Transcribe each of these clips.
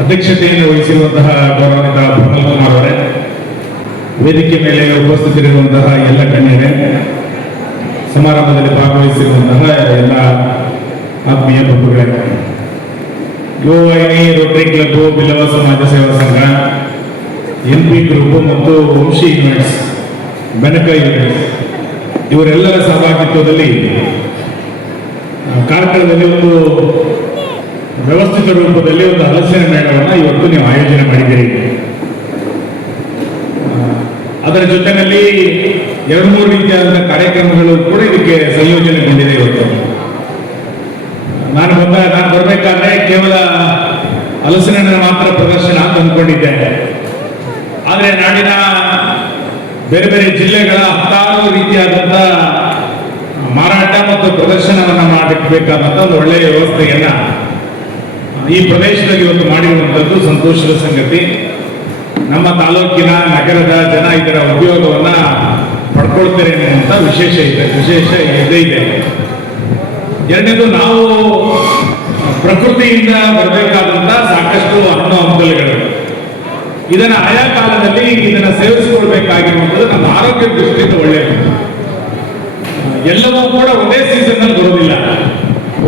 ಅಧ್ಯಕ್ಷತೆಯನ್ನು ವಹಿಸಿರುವಂತಹ ಗೌರವಾನ್ವಿತ ಪ್ರಮಲ್ ಕುಮಾರ್ ಅವರೇ, ವೇದಿಕೆ ಮೇಲೆ ಉಪಸ್ಥಿತರಿರುವಂತಹ ಎಲ್ಲ ಗಣ್ಯರೇ, ಸಮಾರಂಭದಲ್ಲಿ ಭಾಗವಹಿಸಿರುವಂತಹ ಎಲ್ಲ ಆತ್ಮೀಯ ಬಂಧುಗಳೇ, ಯುವವಾಹಿನಿ, ರೋಟರಿ ಕ್ಲಬ್, ಬಿಲ್ಲವ ಸಮಾಜ ಸೇವಾ ಸಂಘ, NP ಗ್ರೂಪ್ ಮತ್ತು ವಂಶಿ ಯೂನಿಟ್ಸ್, ಬೆನಕ ಯೂನಿಟ್ಸ್ ಇವರೆಲ್ಲರ ಸಹಭಾಗಿತ್ವದಲ್ಲಿ ಕಾರ್ಕಳದಲ್ಲಿ ಒಂದು ವ್ಯವಸ್ಥಿತ ರೂಪದಲ್ಲಿ ಒಂದು ಹಲಸಿನ ಮೇಳವನ್ನು ಇವತ್ತು ನೀವು ಆಯೋಜನೆ ಮಾಡಿದ್ದೀರಿ. ಅದರ ಜೊತೆಯಲ್ಲಿ 2-3 ರೀತಿಯಾದಂತಹ ಕಾರ್ಯಕ್ರಮಗಳು ಕೂಡ ಇದಕ್ಕೆ ಸಂಯೋಜನೆಗೊಂಡಿದೆ. ಇವತ್ತು ನಾನು ಬರಬೇಕಾದ್ರೆ ಕೇವಲ ಹಲಸಿನ ಹಣ್ಣಿನ ಮಾತ್ರ ಪ್ರದರ್ಶನ ಅಂತ ಅಂದ್ಕೊಂಡಿದ್ದೆ. ಆದರೆ ನಾಡಿನ ಬೇರೆ ಬೇರೆ ಜಿಲ್ಲೆಗಳ 16 ರೀತಿಯಾದಂತಹ ಮಾರಾಟ ಮತ್ತು ಪ್ರದರ್ಶನವನ್ನು ಮಾಡಬೇಕಾದಂತಹ ಒಂದು ಒಳ್ಳೆಯ ವ್ಯವಸ್ಥೆಯನ್ನ ಈ ಪ್ರದೇಶದಲ್ಲಿ ಇವತ್ತು ಮಾಡಿರುವಂಥದ್ದು ಸಂತೋಷದ ಸಂಗತಿ. ನಮ್ಮ ತಾಲೂಕಿನ ನಗರದ ಜನ ಇದರ ಉಪಯೋಗವನ್ನ ಪಡ್ಕೊಳ್ತಾರೆ ಅನ್ನುವಂಥ ವಿಶೇಷ ಇದ್ದೇ ಇದೆ. ಎರಡನೇದು, ನಾವು ಪ್ರಕೃತಿಯಿಂದ ಬರಬೇಕಾದಂತ ಸಾಕಷ್ಟು ಹಣ್ಣು ಹಂಪಲುಗಳು, ಇದನ್ನ ಆಯಾ ಕಾಲದಲ್ಲಿ ಇದನ್ನ ಸೇವಿಸಿಕೊಳ್ಬೇಕಾಗಿರುವಂಥದ್ದು ನಮ್ಮ ಆರೋಗ್ಯ ದೃಷ್ಟಿಯಿಂದ ಒಳ್ಳೆಯದು. ಎಲ್ಲವೂ ಕೂಡ ಒಂದೇ ಸೀಸನ್ ನಲ್ಲಿ ಬರೋದಿಲ್ಲ.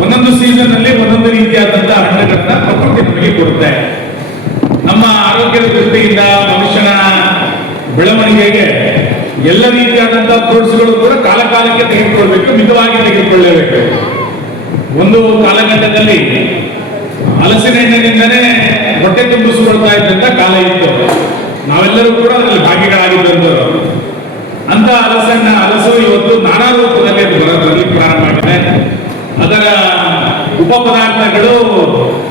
ಒಂದೊಂದು ಸೀಸನ್ ಅಲ್ಲಿ ಒಂದೊಂದು ರೀತಿಯಾದಂತಹ ಹಣ್ಣುಗಳನ್ನ ಪ್ರಕೃತಿ ನಮಗೆ ಕೊಡುತ್ತೆ. ನಮ್ಮ ಆರೋಗ್ಯದ ದೃಷ್ಟಿಯಿಂದ ಮನುಷ್ಯನ ಬೆಳವಣಿಗೆಗೆ ಎಲ್ಲ ರೀತಿಯಾದಂತಹ ಫ್ರೂಟ್ಸ್ಗಳು ಕೂಡ ಕಾಲಕ್ಕೆ ತೆಗೆದುಕೊಳ್ಬೇಕು, ಮಿತವಾಗಿ ತೆಗೆದುಕೊಳ್ಳಬೇಕು. ಒಂದು ಕಾಲಘಟ್ಟದಲ್ಲಿ ಹಲಸಿನ ಹಣ್ಣಿನಿಂದನೇ ಹೊಟ್ಟೆ ತುಂಬಿಸಿಕೊಳ್ತಾ ಇದ್ದಂತ ಕಾಲ ಇತ್ತು. ನಾವೆಲ್ಲರೂ ಕೂಡ ಅದರಲ್ಲಿ ಭಾಗಿಗಳಾಗಿ ಬಂದವರು. ಅಂತ ಹಲಸು ಇವತ್ತು ನಾನಾ ರೂಪದಲ್ಲಿ ಬರಲಿಕ್ಕೆ ಪ್ರಾರಂಭ ಆಗಿದೆ. ಅದರ ಉಪ ಪದಾರ್ಥಗಳು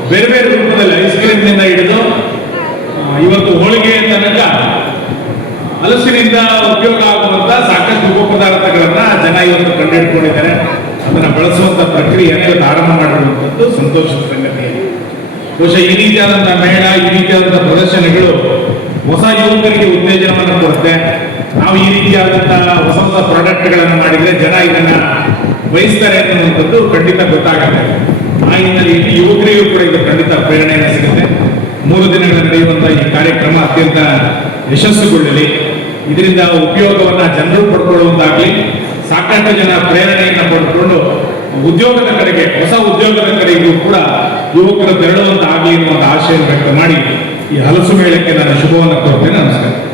ಬೇರೆ ಬೇರೆ ರೂಪದಲ್ಲಿ, ಐಸ್ ಕ್ರೀಮ್ನಿಂದ ಹಿಡಿದು ಇವತ್ತು ಹೋಳಿಗೆ ತನಕ ಹಲಸಿನಿಂದ ಉಪಯೋಗ ಆಗುವಂತ ಸಾಕಷ್ಟು ಉಪ ಪದಾರ್ಥಗಳನ್ನ ಜನ ಇವತ್ತು ಕಂಡುಹಿಡ್ಕೊಂಡಿದ್ದಾರೆ. ಅದನ್ನ ಬಳಸುವಂತ ಪ್ರಕ್ರಿಯೆಯನ್ನು ಇವತ್ತು ಆರಂಭ ಮಾಡಿರುವಂತದ್ದು ಸಂತೋಷದ ಸಂಗತಿ. ಬಹುಶಃ ಈ ರೀತಿಯಾದಂತಹ ಮೇಳ, ಈ ರೀತಿಯಾದಂತಹ ಪ್ರದರ್ಶನಗಳು ಹೊಸ ಯುವಕರಿಗೆ ಉತ್ತೇಜನವನ್ನು ಕೊಡುತ್ತೆ. ನಾವು ಈ ರೀತಿಯಾದಂತಹ ಹೊಸ ಪ್ರಾಡಕ್ಟ್ಗಳನ್ನು ಮಾಡಿದ್ರೆ ಜನ ಇದನ್ನ ಬಯಸ್ತಾರೆ ಅನ್ನುವಂಥದ್ದು ಖಂಡಿತ ಗೊತ್ತಾಗುತ್ತೆ. ಆ ಹಿನ್ನೆಲೆಯಲ್ಲಿ ಯುವಕರಿಗೂ ಕೂಡ ಇದು ಖಂಡಿತ ಪ್ರೇರಣೆಯನ್ನು ಸಿಗುತ್ತೆ. 3 ದಿನಗಳ ನಡೆಯುವಂತಹ ಈ ಕಾರ್ಯಕ್ರಮ ಅತ್ಯಂತ ಯಶಸ್ಸುಗೊಳ್ಳಲಿ. ಇದರಿಂದ ಉಪಯೋಗವನ್ನ ಜನರು ಪಡ್ಕೊಳ್ಳುವಂತಾಗ್ಲಿ, ಸಾಕಷ್ಟು ಜನ ಪ್ರೇರಣೆಯನ್ನು ಪಡೆದುಕೊಂಡು ಉದ್ಯೋಗದ ಕಡೆಗೆ, ಹೊಸ ಉದ್ಯೋಗದ ಕಡೆಗೂ ಕೂಡ ಯುವಕರು ತೆರಳುವಂತ ಆಗಲಿ ಎನ್ನುವಂತ ಆಶೆಯನ್ನು ವ್ಯಕ್ತ ಮಾಡಿ ಈ ಹಲಸು ಮೇಳಕ್ಕೆ ನಾನು ಶುಭವನ್ನು ಕೋರ್ತೇನೆ. ನಮಸ್ಕಾರ.